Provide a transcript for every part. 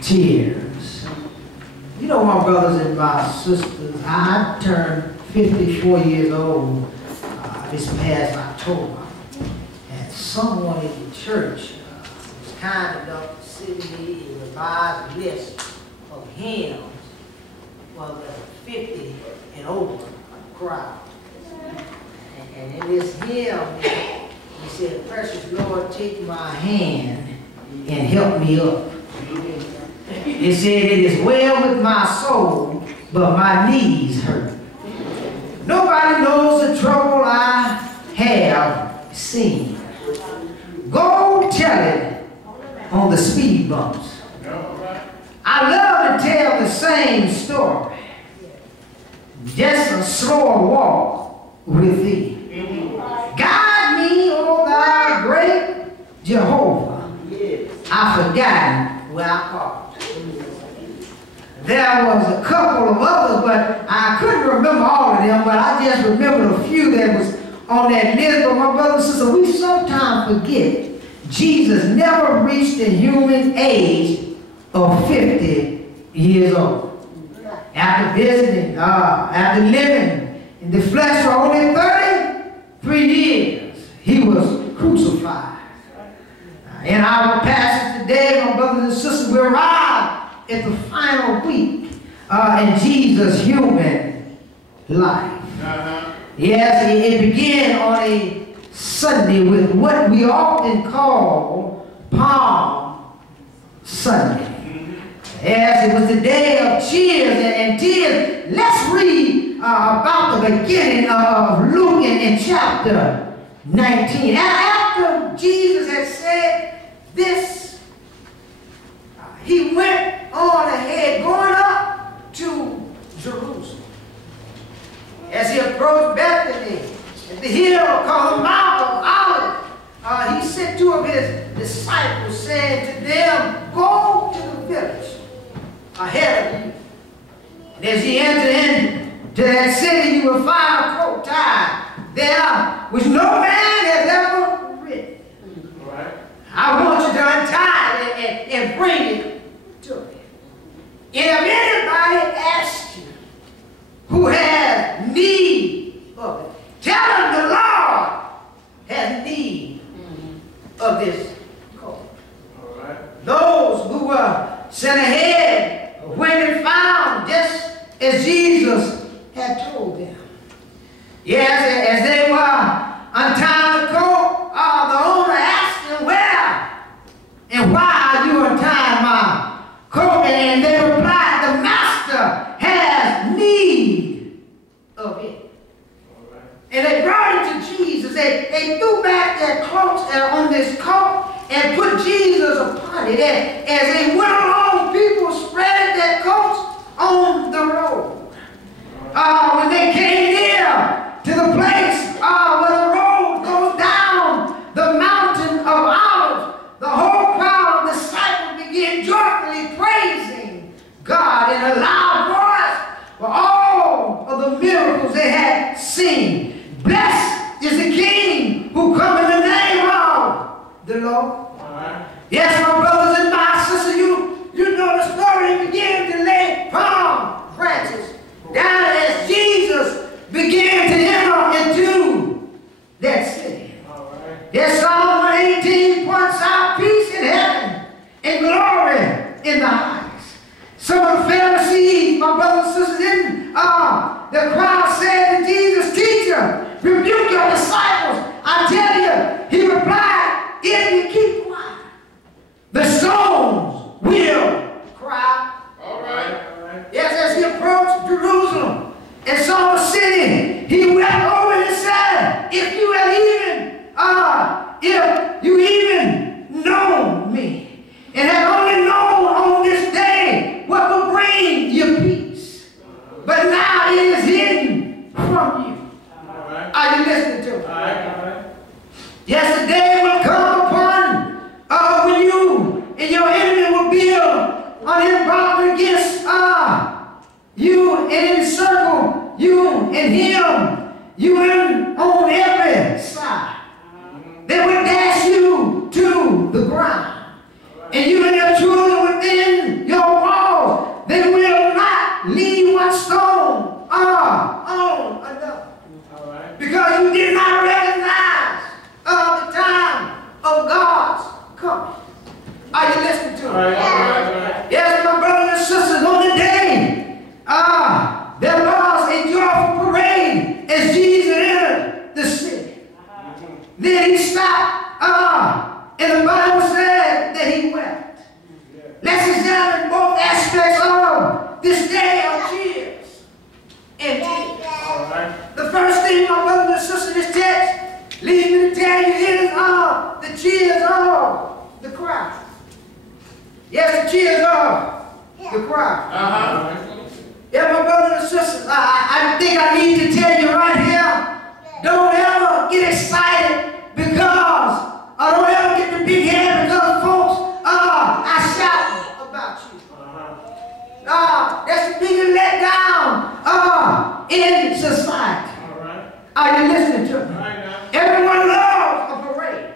tears. You know, my brothers and my sisters, I turned 54 years old this past October, and someone in the church was kind enough to send me a revised list of hymns for the 50 and over crowd. And in this hymn, he said, "Precious Lord, take my hand and help me up." He said, "It is well with my soul, but my knees hurt. Nobody knows the trouble I have seen. Go tell it on the speed bumps. I love to tell the same story, just a slower walk with thee. Guide me, O thou great Jehovah. I've forgotten where I parked." There was a couple of others, but I couldn't remember all of them, but I just remembered a few that was on that list. But my brothers and sisters, we sometimes forget Jesus never reached the human age of 50 years old. After visiting, after living in the flesh for only 33 years, he was crucified. In our passage today, my brothers and sisters, we arrive at the final week in Jesus' human life. Yes, it began on a Sunday with what we often call Palm Sunday. Yes, it was the day of cheers and tears. Let's read about the beginning of Luke in chapter 19. And after Jesus had said this, he went on ahead, going up to Jerusalem. As he approached Bethany, at the hill called the Mount of Olives, he sent two of his disciples, saying to them, "Go to the village ahead of you. And as he entered into that city, you will find a colt tied there, which no man has ever ridden. I want you to untie it and bring it to me. And if anybody asks you who has need of it, tell them the Lord has need of this colt." Those who were sent ahead went and found just as Jesus had told them. Yes, as they were untying the colt, the owner asked them, "Where and why are you untying my colt?" And they replied, "The master has need of it." And they brought it to Jesus. They threw back their cloaks on this colt and put Jesus upon it. And as they went along, people spread their coats on the road. When they came near to the place where the road goes down the mountain of Olives, the whole crowd of disciples began joyfully praising God in a loud voice for all of the miracles they had seen. "Blessed is the King who comes in the name of the Lord." Yes, my brothers and my sisters, you know the story. He began to lay palm branches down as Jesus began to enter into that city. Yes, Psalm 118 points out peace in heaven and glory in the highest. Some of the Pharisees, my brothers and sisters, in the crowd said to Jesus, "Teacher, rebuke your disciples." I tell you, he replied, "If you keep quiet, the stones will cry." Yes, as he approached Jerusalem and saw the city, he wept over it and said, if you even known me, and had only known on this day what will bring you peace, but now it is hidden from you. Are you listening to me? Yes, the day will come upon when you and your enemy will build on his battle against you and encircle you and him, you and on every side. They will dash you to the ground, and you and your children within your Are you listening to me? All right. Yes, my brothers and sisters, on the day, there was a joyful parade as Jesus entered the city. Then he stopped, and the Bible said that he wept. Let's examine both aspects of this day of cheers and tears. The first thing, my brothers and sisters, this text leads me to tell you is the cheers of the crowd. Yes, the cheers of the crowd. Yeah, my brothers and sisters, I think I need to tell you right here, don't ever get excited because, or don't ever get the big head because folks are shouting about you. That's the biggest letdown in society. Are you listening to me? Everyone loves a parade.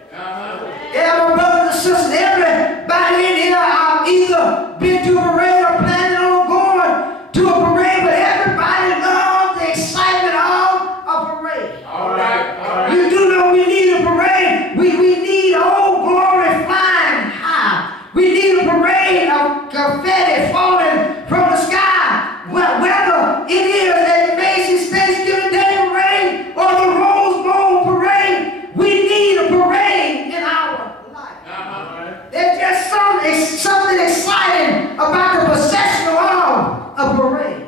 Yeah, my brothers and sisters, everybody in here, I've either been to a parade or planning on going to a parade, but everybody loves the excitement of a parade. All right. You do know we need a parade. We need old glory flying high. We need a parade of confetti falling from the sky. Whether it is a Macy's Thanksgiving Day parade or the Rose Bowl parade, we need a parade in our life. There's just something exciting about the procession of a parade.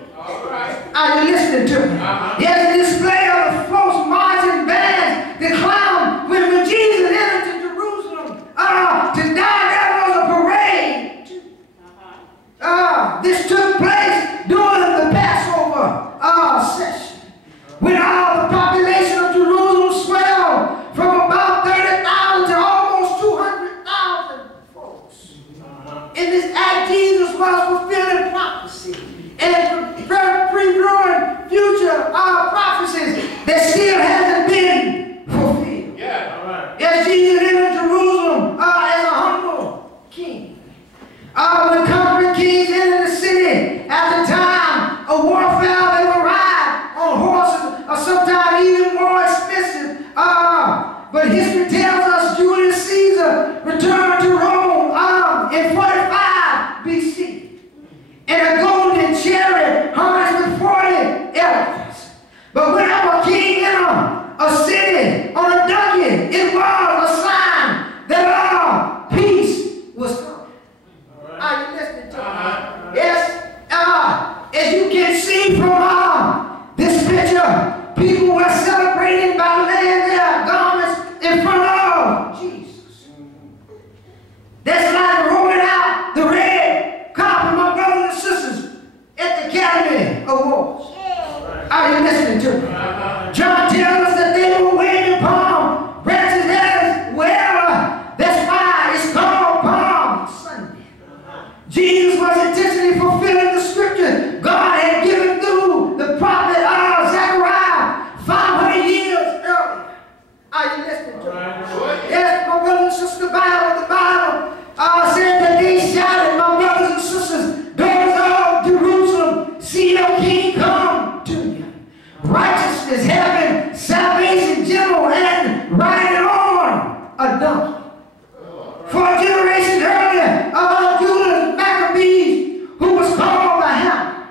Are you listening to me? There's a display of the folks marching bands, the clown. When Jesus entered to Jerusalem to die, there was a parade too. This took place during the Passover session, when all the population of Jerusalem swelled from about 30,000 to almost 200,000 folks. In this act, Jesus was fulfilling prophecy and pre-growing future prophecies that still hasn't been fulfilled. Yes, Jesus entered Jerusalem as a humble king. When conquering kings entered the city at the time of warfare, they would ride on horses or sometimes even more expensive. But history tells us Julius Caesar returned to Rome in 45 BC. And a golden chariot harnessed with 40 elephants. But whenever a king entered a city on a donkey, it was a sign that peace was coming. Are you listening to me? Yes. As you can see from this picture, people were celebrating by laying their garments in front of Jesus. That's like rolling out the red carpet, my brothers and sisters, at the Academy Awards. Are you listening to me? John tells us that they were waving palm branches as well. That's why it's called Palm Sunday. Jesus was intentionally fulfilling the scripture God had given through the prophet Zechariah 500 years earlier. Are you listening to me? Yes, my brothers and sisters, the Bible said that they shouted, my brothers and sisters, daughters of Jerusalem, see your king come to you. Righteousness, heaven, salvation, gentle, and riding on a donkey. 4 generations earlier, Judah Maccabees, who was called the Hammer,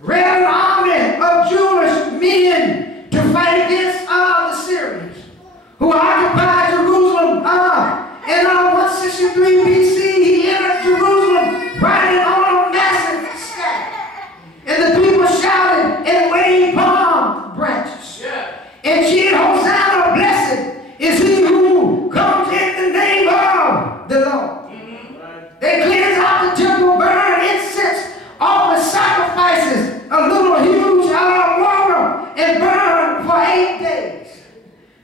led an army of Jewish men to fight against the Syrians, who occupied Jerusalem. In 163 BC, he entered Jerusalem riding on a massive staff. And the people shouted and waved palm branches. And cheered, Hosanna, blessed is he who comes in the name of the Lord. They cleansed out the temple, burned incense, offered sacrifices, a little huge water, and burned for 8 days.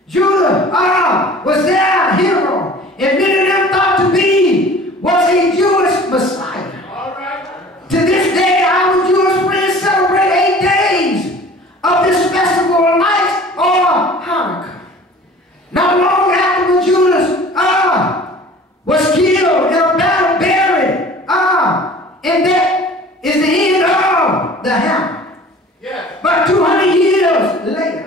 Judah was their hero, and many of them thought to be was a Jewish Messiah. To this day, our Jewish friends celebrate 8 days of this festival of lights or Hanukkah. Not long after Judas was killed in a battle, buried, and that is the end of the Hammer. But 200 years later,